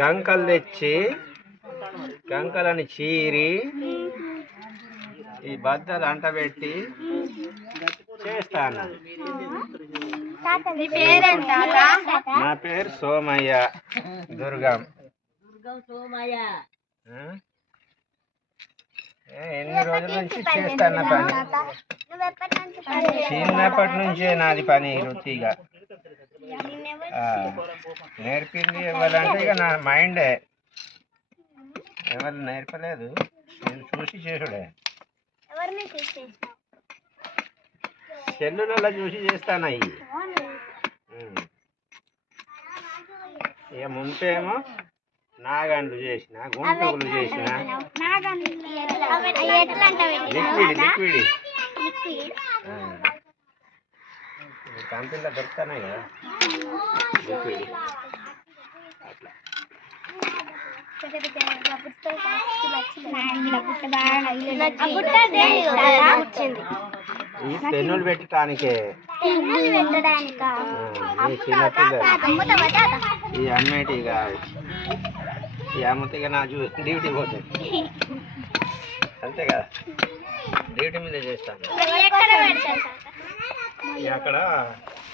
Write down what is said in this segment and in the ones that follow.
కంకలు తెచ్చి కంకలని చీరి ఈ బద్దలు అంటబెట్టి చేస్తాను. నా పేరు సోమయ్య దుర్గం. ఎన్ని రోజుల నుంచి చేస్తాను పని. చిన్నప్పటి నుంచే నాది పని వృత్తిగా. నేర్పింది ఎవరంటే ఇక నా మైండే, ఎవరు నేర్పలేదు, నేను చూసి చేసుడే. సెల్లులలో చూసి చేస్తాను అవి. ఇక ముంపేమో నాగండ్లు చేసిన, గుంటూరులు చేసిన, లిక్విడ్ కంపెనీలో దొరుకుతున్నాయి కదా లిక్విడ్. అట్లా ఈ పెన్నులు పెట్టడానికే ఈ అమ్మేటి కాదు. ఈ అమ్మతిగా నా డ్యూటీ పోతుంది అంతే కదా, డ్యూటీ మీద చేస్తాను. అక్కడ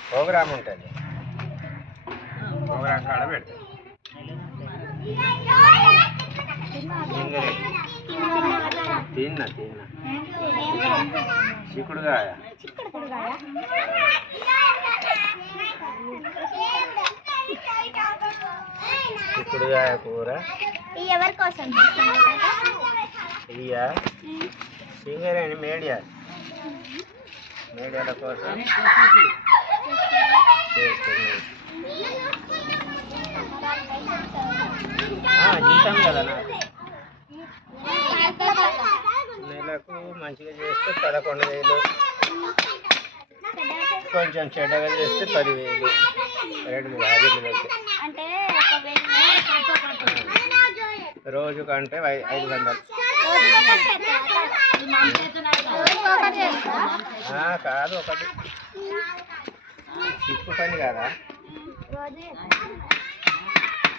ప్రోగ్రామ్ ఉంటుంది, ప్రోగ్రామ్ కాడ పెడతాను. తిన్నా చిక్కుడుగాయ, చిక్కుడుగాయ కూర. ఎవరి కోసం ఇయ్య సింగరేణి మీడియాల కోసం జీతం కదా నాకు. నెలకు మంచిగా చేస్తే 11,000, కొంచెం చెడ్డగా చేస్తే 10,000, 2,000. రోజు కంటే 500. కాదు, ఒకటి చిక్కు పని కదా.